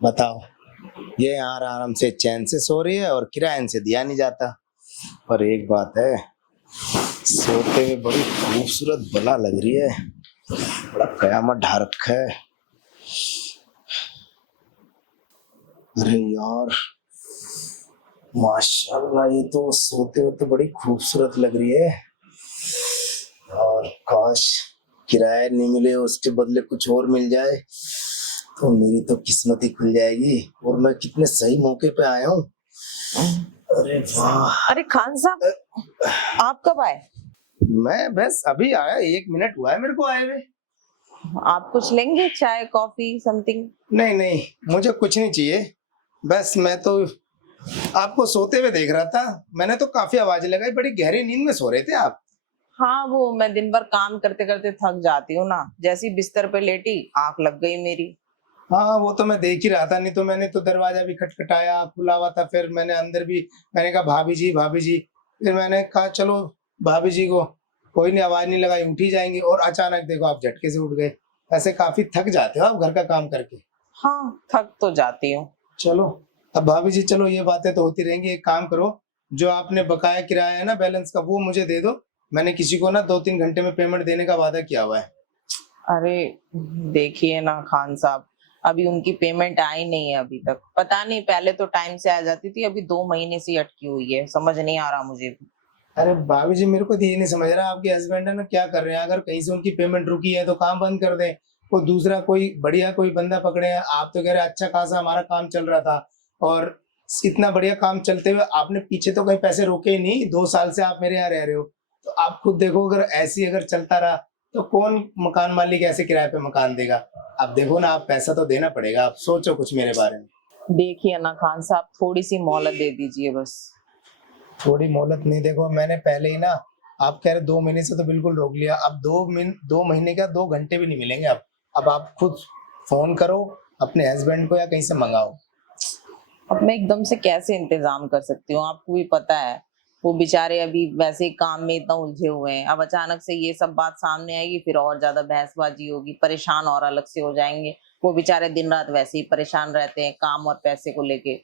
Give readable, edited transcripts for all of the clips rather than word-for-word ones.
बताओ, ये यार आराम से चैन से सो रही है और किराए से दिया नहीं जाता। पर एक बात है, सोते हुए बड़ी खूबसूरत बला लग रही है, बड़ा कयामत ढा रखा है। अरे यार माशाल्लाह, ये तो सोते हुए तो बड़ी खूबसूरत लग रही है। और काश किराया नहीं मिले, उसके बदले कुछ और मिल जाए तो मेरी तो किस्मत ही खुल जाएगी। और मैं कितने सही मौके पे आया हूँ। अरे वाह। अरे खान साहब, आप कब आए? मैं बस अभी आया, 1 मिनट हुआ है मेरे को आए हुए। आप कुछ लेंगे, चाय कॉफी समथिंग? नहीं नहीं, मुझे कुछ नहीं चाहिए। बस मैं तो आपको सोते हुए देख रहा था, मैंने तो काफी आवाज लगाई, बड़ी गहरी नींद में सो रहे थे आप। हाँ, वो मैं दिन भर काम करते करते थक जाती हूँ ना, जैसी बिस्तर पे लेटी आंख लग गई मेरी। हाँ वो तो मैं देख ही रहा था, नहीं तो मैंने तो दरवाजा भी खटखटाया, खुला हुआ था। फिर मैंने अंदर भी, मैंने कहा भाभी जी भाभी जी। फिर मैंने कहा चलो भाभी जी को कोई नहीं, आवाज नहीं लगाई, उठ ही जाएंगे। और अचानक देखो आप झटके से उठ गए। ऐसे काफी थक जाते हो आप घर का काम करके। हाँ, थक तो जाती हूँ। चलो अब भाभी जी, चलो ये बातें तो होती रहेंगी। एक काम करो, जो आपने बकाया किराया है ना बैलेंस का, वो मुझे दे दो। मैंने किसी को ना 2-3 घंटे में पेमेंट देने का वादा किया हुआ है। अरे देखिए ना खान साहब, अभी उनकी पेमेंट आई नहीं है अभी तक। पता नहीं, पहले तो टाइम से आ जाती थी, अभी 2 महीने से अटकी हुई है। समझ नहीं आ रहा मुझे भी। अरे भाभी जी, मेरे को तो ये नहीं समझ रहा आपके हस्बैंड है ना क्या कर रहे हैं। अगर कहीं से उनकी पेमेंट रुकी है तो काम बंद कर दें, कोई दूसरा कोई बढ़िया कोई बंदा पकड़े हैं। आप तो कह रहे हैं अच्छा खासा हमारा काम चल रहा था, और इतना बढ़िया काम चलते हुए आपने पीछे तो कहीं पैसे रोके ही नहीं। 2 साल से आप मेरे यहाँ रह रहे हो, तो आप खुद देखो, अगर ऐसी अगर चलता रहा तो कौन मकान मालिक ऐसे किराए पे मकान देगा। आप देखो ना, आप पैसा तो देना पड़ेगा। आप सोचो कुछ मेरे बारे में। देखिए ना खान साहब, थोड़ी सी मोहलत दे दीजिए बस। थोड़ी मोहलत नहीं, देखो मैंने पहले ही ना, आप कह रहे 2 महीने से तो बिल्कुल रोक लिया। अब 2 महीने का 2 घंटे भी नहीं मिलेंगे। अब आप खुद फोन करो अपने हस्बैंड को या कहीं से मंगाओ। अब मैं एकदम से कैसे इंतजाम कर सकती हूँ? आपको भी पता है, वो बेचारे अभी वैसे ही काम में इतना उलझे हुए हैं। अब अचानक से ये सब बात सामने आएगी, फिर और ज्यादा बहसबाजी होगी, परेशान और अलग से हो जाएंगे। वो बेचारे दिन रात वैसे ही परेशान रहते हैं काम और पैसे को लेके।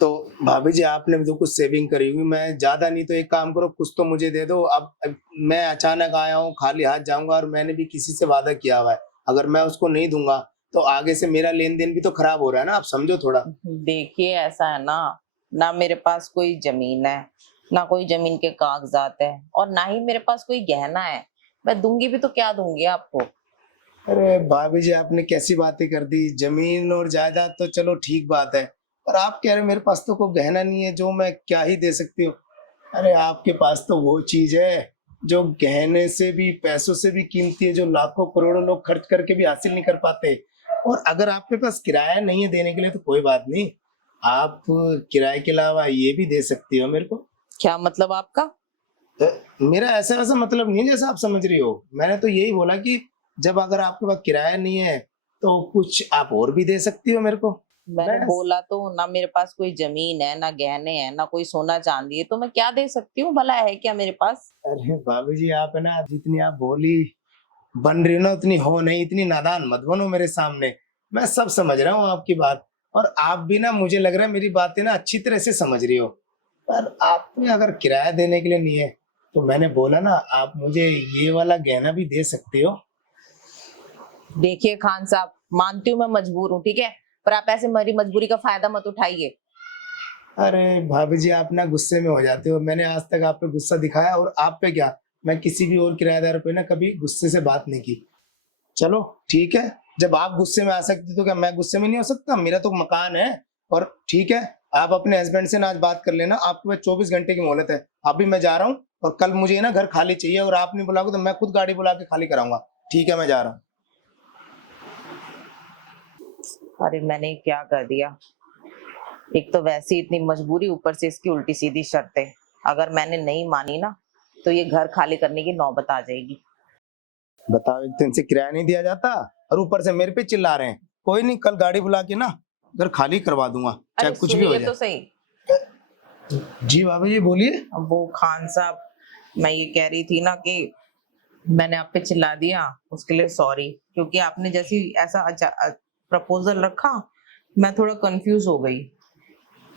तो भाभी जी, आपने भी तो कुछ सेविंग करी हुई, मैं ज्यादा नहीं तो एक काम करो, कुछ तो मुझे दे दो। अब मैं अचानक आया हूँ, खाली हाथ जाऊंगा, और मैंने भी किसी से वादा किया हुआ है। अगर मैं उसको नहीं दूंगा तो आगे से मेरा लेन देन भी तो खराब हो रहा है ना। आप समझो थोड़ा। देखिए ऐसा है ना, ना मेरे पास कोई जमीन है, ना कोई जमीन के कागजात है, और ना ही मेरे पास कोई गहना है। मैं दूंगी भी तो क्या दूंगी आपको? अरे भाभी जी, आपने कैसी बातें कर दी। जमीन और जायदाद तो चलो ठीक बात है, पर आप कह रहे मेरे पास तो कोई गहना नहीं है, जो मैं क्या ही दे सकती हूँ। अरे आपके पास तो वो चीज है जो गहने से भी, पैसों से भी कीमती है, जो लाखों करोड़ों लोग खर्च करके भी हासिल नहीं कर पाते। और अगर आपके पास किराया नहीं है देने के लिए तो कोई बात नहीं, आप किराए के अलावा ये भी दे सकती हो मेरे को। क्या मतलब आपका? मेरा ऐसा वैसा मतलब नहीं है जैसा आप समझ रही हो। मैंने तो यही बोला कि जब अगर आपके पास किराया नहीं है तो कुछ आप और भी दे सकती हो मेरे को। मैंने बस। बोला तो, ना मेरे पास कोई जमीन है, ना गहने हैं, ना कोई सोना चांदी है, तो मैं क्या दे सकती हूँ? भला है क्या मेरे पास? अरे भाभी जी, आप है ना, जितनी आप भोली बन रही हो ना उतनी हो नहीं, इतनी नादान मत बनो मेरे सामने। मैं सब समझ रहा हूँ आपकी बात, और आप भी ना, मुझे लग रहा है मेरी बातें ना अच्छी तरह से समझ रही हो। पर आपने अगर किराया देने के लिए नहीं है तो मैंने बोला ना, आप मुझे ये वाला गहना भी दे सकते हो। देखिए खान साहब, मानती हूँ मैं मजबूर हूँ, ठीक है, पर आप ऐसे मेरी मजबूरी का फायदा मत उठाइए। अरे भाभी जी, आप ना गुस्से में हो जाते हो। मैंने आज तक आप पे गुस्सा दिखाया? और आप पे क्या, मैं किसी भी और किराएदार पे ना कभी गुस्से से बात नहीं की। चलो ठीक है, जब आप गुस्से में आ सकते तो क्या मैं गुस्से में नहीं हो सकता? मेरा तो मकान है। और ठीक है, आप अपने हस्बैंड से ना आज बात कर लेना। आपके पास 24 घंटे की मोहलत है। अभी मैं जा रहा हूँ, और कल मुझे ना घर खाली चाहिए, और आप नहीं बुलाओगे तो मैं खुद गाड़ी बुला के खाली कराऊंगा। ठीक है, मैं जा रहा हूँ। अरे मैंने क्या कर दिया? एक तो वैसे ही इतनी मजबूरी, ऊपर से इसकी उल्टी सीधी शर्तें। अगर मैंने नहीं मानी ना, तो ये घर खाली करने की नौबत आ जाएगी। बताओ, एक दिन से किराया नहीं दिया जाता और ऊपर से मेरे पे चिल्ला रहे हैं। कोई नहीं, कल गाड़ी बुला के ना घर खाली करवा दूंगा, चाहे अरे कुछ भी हो सुनिए जाए। तो सही। जी भाभी जी, बोलिए। अब वो खान साहब, मैं ये कह रही थी ना कि मैंने आप पे चिल्ला दिया, उसके लिए सॉरी। क्योंकि आपने जैसे ही ऐसा प्रपोजल रखा, मैं थोड़ा कंफ्यूज हो गई।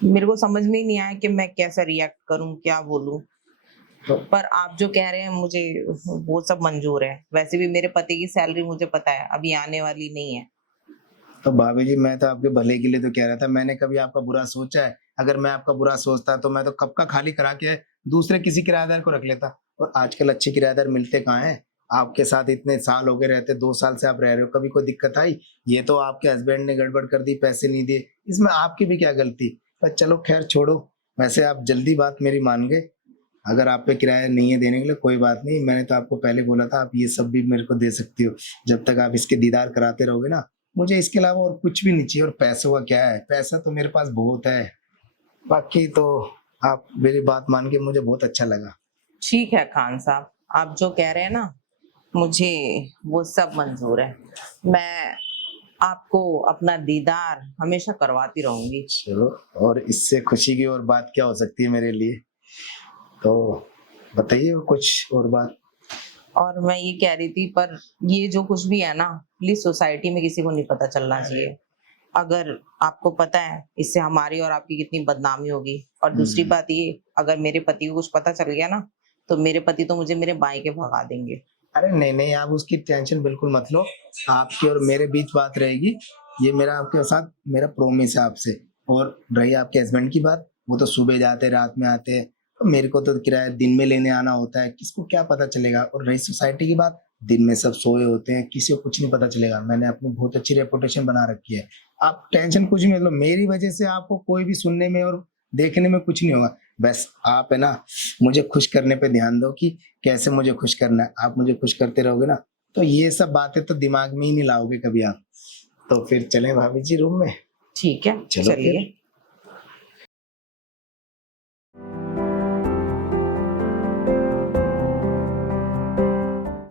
मेरे को समझ में ही नहीं आया कि मैं कैसे रिएक्ट करूं, क्या बोलूं। तो पर आप जो कह रहे हैं मुझे वो सब मंजूर है। वैसे भी मेरे पति की सैलरी मुझे पता है अभी आने वाली नहीं है। तो भाभी जी, मैं तो आपके भले के लिए तो कह रहा था, मैंने कभी आपका बुरा सोचा है? अगर मैं आपका बुरा सोचता तो मैं तो कब का खाली करा के दूसरे किसी किराएदार को रख लेता। और आजकल अच्छे किराएदार मिलते कहाँ हैं? आपके साथ इतने साल हो गए रहते, 2 साल से आप रह रहे हो, कभी कोई दिक्कत आई? ये तो आपके हस्बैंड ने गड़बड़ कर दी, पैसे नहीं दिए, इसमें आपकी भी क्या गलती? पर चलो खैर छोड़ो। वैसे आप जल्दी बात मेरी मान गए। अगर आप पे किराया नहीं है देने के लिए, कोई बात नहीं, मैंने तो आपको पहले बोला था, आप ये सब भी मेरे को दे सकती हो। जब तक आप इसके दीदार कराते रहोगे ना, मुझे इसके अलावा और कुछ भी नहीं चाहिए। और पैसों का क्या है, पैसा तो मेरे पास बहुत है। बाकी तो आप मेरी बात मान के मुझे बहुत अच्छा लगा। ठीक है खान साहब, आप जो कह रहे हैं ना, मुझे वो सब मंजूर है। मैं आपको अपना दीदार हमेशा करवाती रहूंगी। चलो, और इससे खुशी की और बात क्या हो सकती है मेरे लिए? तो बताइए कुछ और बात। और मैं ये कह रही थी, पर ये जो कुछ भी है ना, प्लीज सोसाइटी में किसी को नहीं पता चलना चाहिए। अगर आपको पता है इससे हमारी और आपकी कितनी बदनामी होगी। और दूसरी बात ये, अगर मेरे पति को कुछ पता चल गया ना, तो मेरे पति तो मुझे मेरे बाई के भगा देंगे। अरे नहीं नहीं, आप उसकी टेंशन बिल्कुल मत लो। आपकी और मेरे बीच बात रहेगी। ये मेरा आपके साथ मेरा प्रॉमिस है आपसे। और रही आपके हस्बैंड की बात, वो तो सुबह जाते रात में आते हैं। तो मेरे को तो किराया दिन में लेने आना होता है, किसको क्या पता चलेगा? और रही सोसाइटी की बात, दिन में सब सोए होते हैं, किसी को कुछ नहीं पता चलेगा। मैंने अपनी बहुत अच्छी रेपुटेशन बना रखी है। आप टेंशन कुछ नहीं लो, मेरी वजह से आपको कोई भी सुनने में और देखने में कुछ नहीं होगा। बस आप है ना, मुझे खुश करने पे ध्यान दो कि कैसे मुझे खुश करना है। आप मुझे खुश करते रहोगे ना, तो ये सब बातें तो दिमाग में ही नहीं लाओगे कभी आप। तो फिर चलें भाभी जी रूम में? ठीक है, चलो फिर। चलिए।